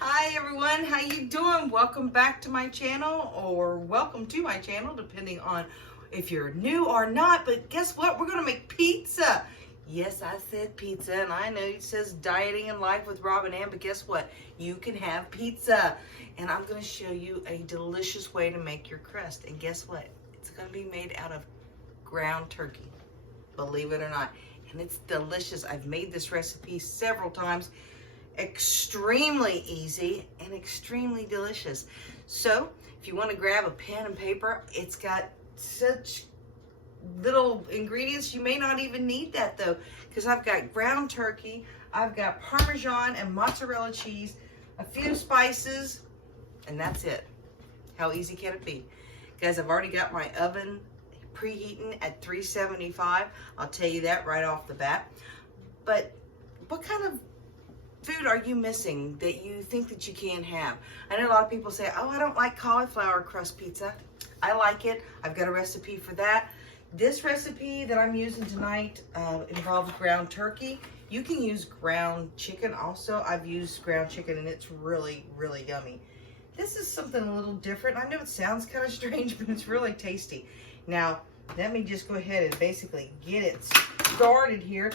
Hi everyone, how you doing? Welcome back to my channel, or welcome to my channel, depending on if you're new or not. But guess what? We're gonna make pizza. Yes, I said pizza, and I know it says dieting and life with Rob and Ann, but guess what? You can have pizza. And I'm gonna show you a delicious way to make your crust. And guess what? It's gonna be made out of ground turkey, believe it or not. And it's delicious. I've made this recipe several times. Extremely easy and extremely delicious. So if you want to grab a pen and paper, it's got such little ingredients, you may not even need that though, because I've got ground turkey, I've got Parmesan and mozzarella cheese, a few spices, and that's it. How easy can it be? Guys, I've already got my oven preheating at 375. I'll tell you that right off the bat. But what kind of food are you missing that you think that you can have? I know a lot of people say, oh, I don't like cauliflower crust pizza. I like it. I've got a recipe for that. This recipe that I'm using tonight involves ground turkey. You can use ground chicken also. I've used ground chicken and it's really, really yummy. This is something a little different. I know it sounds kind of strange, but it's really tasty. Now, let me just go ahead and basically get it started here.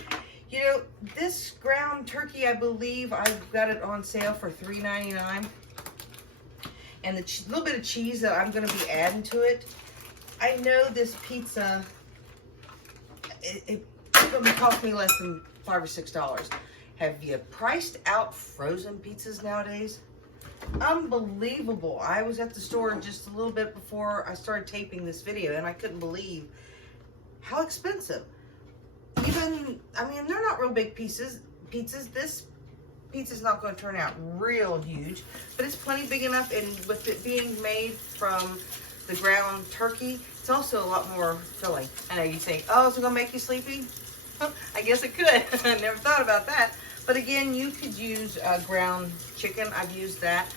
You know, this ground turkey, I believe I've got it on sale for $3.99. And the little bit of cheese that I'm going to be adding to it, I know this pizza, it's going to cost me less than $5 or $6. Have you priced out frozen pizzas nowadays? Unbelievable. I was at the store just a little bit before I started taping this video, and I couldn't believe how expensive. Even, I mean, they're not real big pizzas. This pizza's not going to turn out real huge, but it's plenty big enough, and with it being made from the ground turkey, it's also a lot more filling. I know you think, oh, is it going to make you sleepy? I guess it could. I never thought about that. But again, you could use ground chicken. I've used that.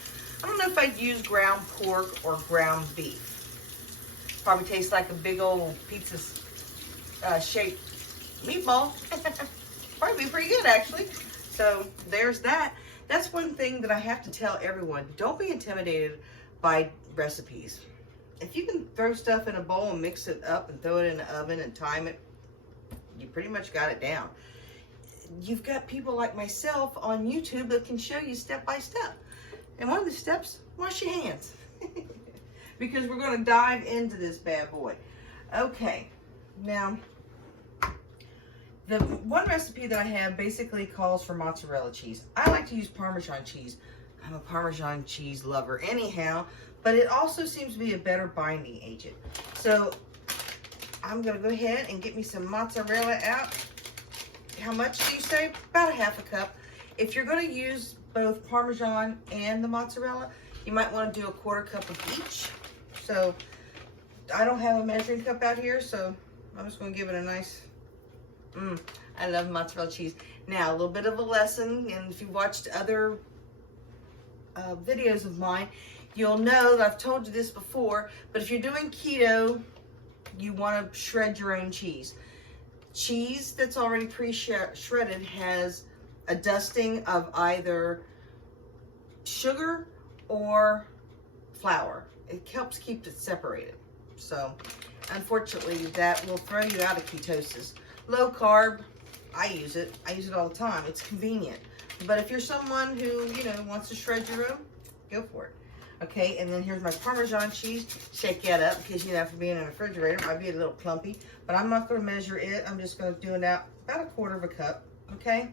I don't know if I'd use ground pork or ground beef. Probably tastes like a big old pizza shaped meatball. Probably be pretty good actually. So there's that. That's one thing that I have to tell everyone. Don't be intimidated by recipes. If you can throw stuff in a bowl and mix it up and throw it in the oven and time it, you pretty much got it down. You've got people like myself on YouTube that can show you step by step. And one of the steps, wash your hands. Because we're going to dive into this bad boy. Okay, now the one recipe that I have basically calls for mozzarella cheese. I like to use Parmesan cheese. I'm a Parmesan cheese lover anyhow, but it also seems to be a better binding agent. So I'm going to go ahead and get me some mozzarella out. How much do you say? About a half a cup. If you're going to use both Parmesan and the mozzarella, you might want to do a quarter cup of each. So I don't have a measuring cup out here, so I'm just going to give it a nice, I love mozzarella cheese. Now, a little bit of a lesson, and if you watched other videos of mine, you'll know that I've told you this before, but if you're doing keto, you want to shred your own cheese. Cheese that's already pre-shredded has a dusting of either sugar or flour. It helps keep it separated. So, unfortunately, that will throw you out of ketosis. Low carb, I use it. I use it all the time. It's convenient. But if you're someone who, you know, wants to shred your own, go for it. Okay, and then here's my Parmesan cheese. Shake that up because, you know, for being in a refrigerator, it might be a little clumpy. But I'm not going to measure it. I'm just going to do it out about a quarter of a cup. Okay,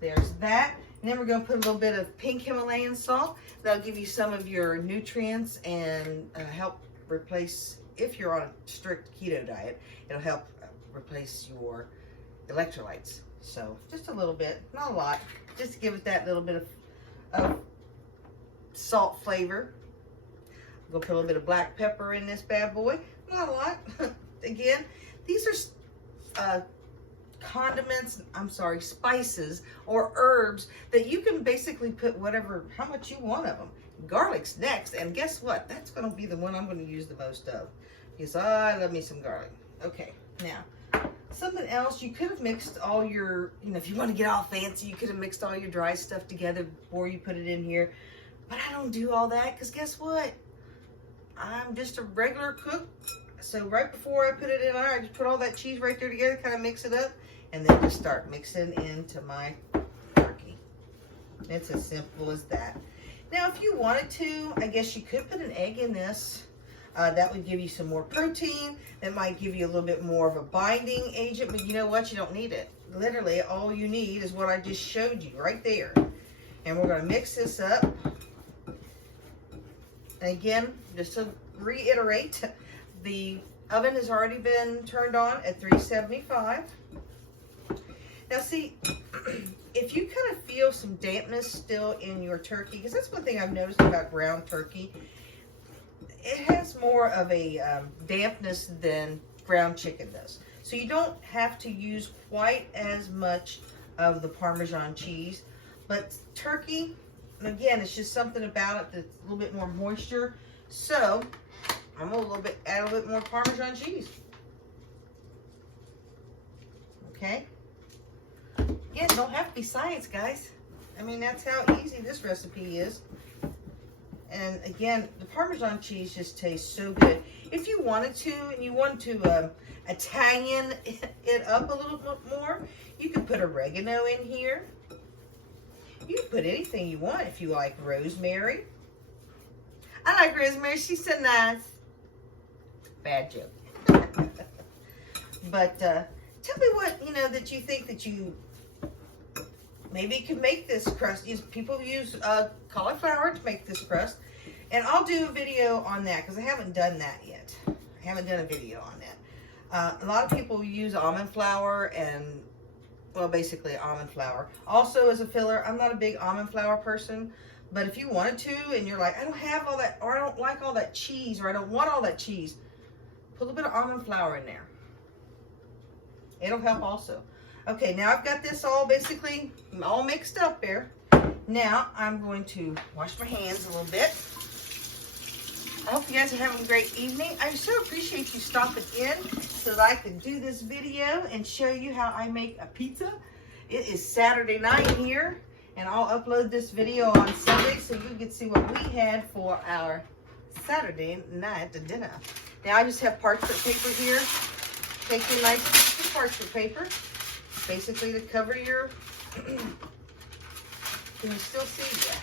there's that. And then we're going to put a little bit of pink Himalayan salt. That'll give you some of your nutrients and help replace, if you're on a strict keto diet, it'll help replace your electrolytes. So just a little bit, not a lot, just to give it that little bit of salt flavor. I'm gonna put a little bit of black pepper in this bad boy. Not a lot. Again, these are condiments, spices or herbs that you can basically put how much you want of them. Garlic's next, and guess what? That's gonna be the one I'm gonna use the most of, because I love me some garlic. Okay, now, Something else, you could have mixed all your, if you want to get all fancy, you could have mixed all your dry stuff together before you put it in here. But I don't do all that because guess what? I'm just a regular cook. So right before I put it in there, I just put all that cheese right there together, kind of mix it up, and then just start mixing into my turkey. It's as simple as that. Now, if you wanted to, I guess you could put an egg in this. That would give you some more protein. That might give you a little bit more of a binding agent, but you know what? You don't need it. Literally, all you need is what I just showed you right there. And we're going to mix this up. And again, just to reiterate, the oven has already been turned on at 375. Now see, if you kind of feel some dampness still in your turkey, because that's one thing I've noticed about ground turkey, it has more of a dampness than ground chicken does. So you don't have to use quite as much of the Parmesan cheese. But turkey, again, it's just something about it that's a little bit more moisture. So I'm going to add a little bit more Parmesan cheese. Okay. Again, don't have to be science, guys. I mean, that's how easy this recipe is. And again, the Parmesan cheese just tastes so good. If you wanted to, and you want to Italian it up a little bit more, you could put oregano in here. You can put anything you want. If you like rosemary. I like rosemary. She's so nice. Bad joke. But tell me what, that you think that you maybe could make this crust. People use cauliflower to make this crust. And I'll do a video on that because I haven't done that yet. I haven't done a video on that. A lot of people use almond flour and, well, basically almond flour. Also as a filler, I'm not a big almond flour person. But if you wanted to and you're like, I don't have all that, or I don't like all that cheese, or I don't want all that cheese, put a little bit of almond flour in there. It'll help also. Okay, now I've got this all basically all mixed up there. Now I'm going to wash my hands a little bit. I hope you guys are having a great evening. I so appreciate you stopping in so that I could do this video and show you how I make a pizza. It is Saturday night here, and I'll upload this video on Sunday so you can see what we had for our Saturday night dinner. Now I just have parchment paper here. Take your nice piece of parchment paper, basically to cover your, you can still see that.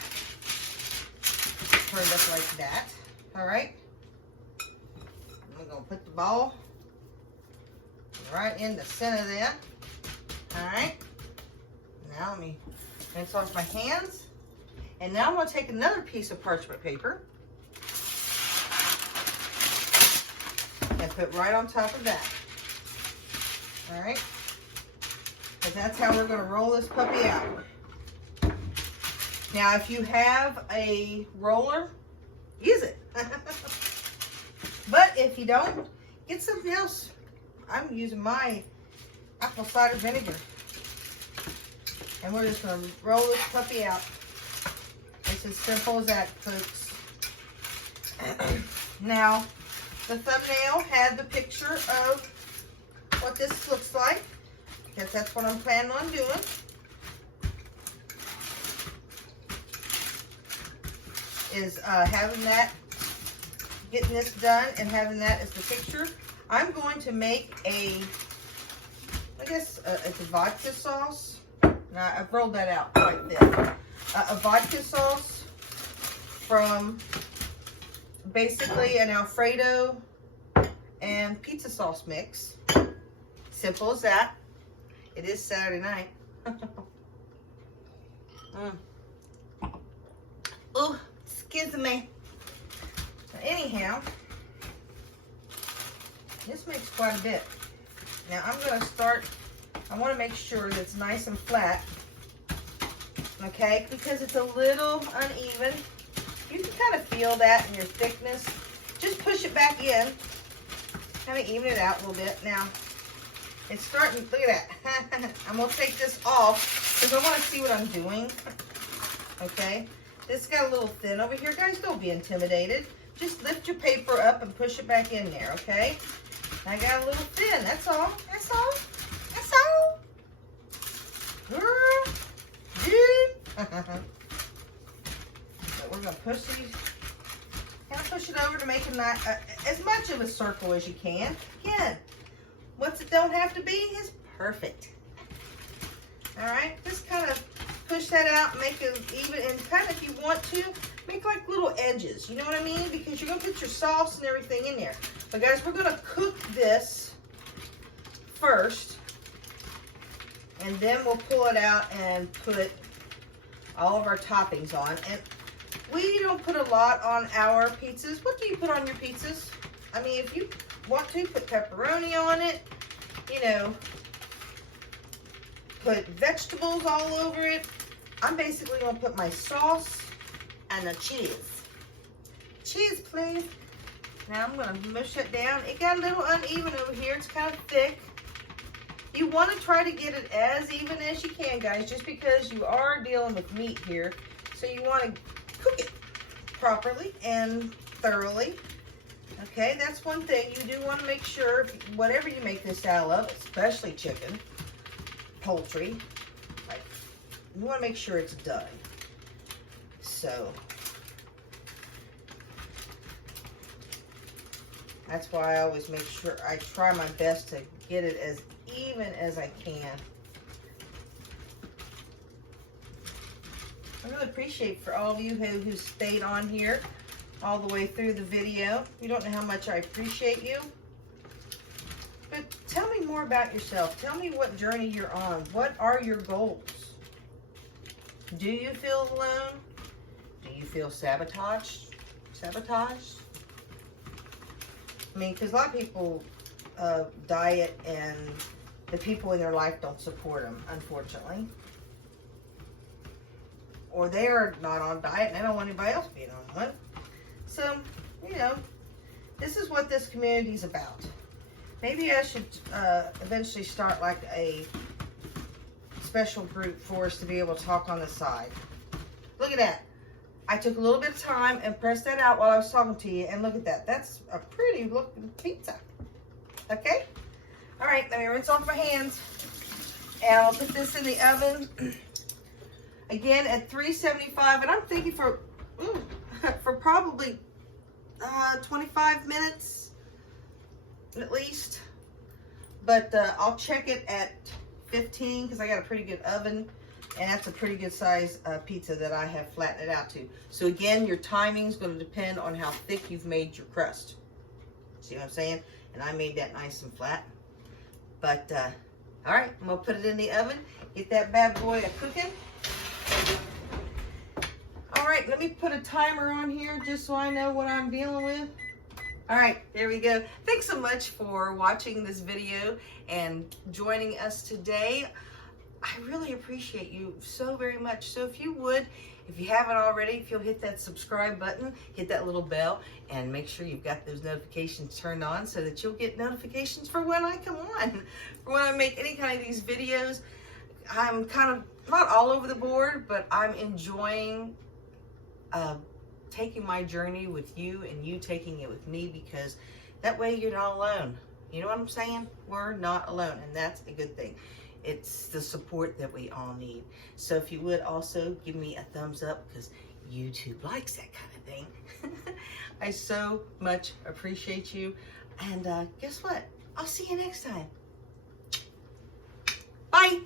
Turn it up like that. All right. I'm going to put the ball right in the center there. All right. Now let me rinse off my hands. And now I'm going to take another piece of parchment paper and put right on top of that. All right. And that's how we're going to roll this puppy out. Now, if you have a roller, use it. But if you don't, get something else. I'm using my apple cider vinegar. And we're just going to roll this puppy out. It's as simple as that, folks. Now, the thumbnail had the picture of what this looks like, because that's what I'm planning on doing. Is having that, getting this done and having that as the picture. I'm going to make I guess it's a vodka sauce. Now, I've rolled that out quite thin. A vodka sauce from basically an Alfredo and pizza sauce mix. Simple as that. It is Saturday night. Oh, excuse me. Anyhow, this makes quite a bit. Now I'm going to start, I want to make sure that it's nice and flat. Okay, because it's a little uneven. You can kind of feel that in your thickness. Just push it back in. Kind of even it out a little bit. Now, it's starting, look at that. I'm going to take this off because I want to see what I'm doing. Okay. This got a little thin over here. Guys, don't be intimidated. Just lift your paper up and push it back in there, okay? I got a little thin. That's all. That's all. So we're gonna push these. Kind of push it over to make a nice, as much of a circle as you can. Again, what it don't have to be is perfect. All right, just kind of push that out, make it even, and kind of, if you want to, make like little edges. You know what I mean? Because you're gonna put your sauce and everything in there. But guys, we're gonna cook this first, and then we'll pull it out and put all of our toppings on. And we don't put a lot on our pizzas. What do you put on your pizzas? I mean, if you want to, put pepperoni on it, you know, put vegetables all over it. I'm basically gonna put my sauce and the cheese. Cheese, please. Now I'm gonna mush it down. It got a little uneven over here. It's kind of thick. You want to try to get it as even as you can, guys, just because you are dealing with meat here. So you want to cook it properly and thoroughly. Okay, that's one thing. You do want to make sure, whatever you make this out of, especially chicken, poultry, like, you want to make sure it's done. So that's why I always make sure I try my best to get it as even as I can. I really appreciate for all of you who stayed on here all the way through the video. You don't know how much I appreciate you. But tell me more about yourself. Tell me what journey you're on. What are your goals? Do you feel alone? Do you feel sabotaged? I mean, because a lot of people diet and the people in their life don't support them, unfortunately. Or they are not on diet and they don't want anybody else being on one. So, you know, this is what this community is about. Maybe I should eventually start like a special group for us to be able to talk on the side. Look at that. I took a little bit of time and pressed that out while I was talking to you, and look at that. That's a pretty looking pizza. Okay? All right, let me rinse off my hands, and I'll put this in the oven again at 375, and I'm thinking for probably 25 minutes at least, but I'll check it at 15 because I got a pretty good oven. And that's a pretty good size pizza that I have flattened it out to. So again, your timing is going to depend on how thick you've made your crust. See what I'm saying? And I made that nice and flat. But, all right, I'm going to put it in the oven. Get that bad boy a-cooking. All right, let me put a timer on here just so I know what I'm dealing with. All right, there we go. Thanks so much for watching this video and joining us today. I really appreciate you so very much. So if you would, if you haven't already, if you'll hit that subscribe button, hit that little bell, and make sure you've got those notifications turned on so that you'll get notifications for when I come on, for when I make any kind of these videos. I'm kind of not all over the board, but I'm enjoying taking my journey with you and you taking it with me, because that way you're not alone. You know what I'm saying? We're not alone, and that's a good thing. It's the support that we all need. So if you would also give me a thumbs up, because YouTube likes that kind of thing. I so much appreciate you. And guess what? I'll see you next time. Bye.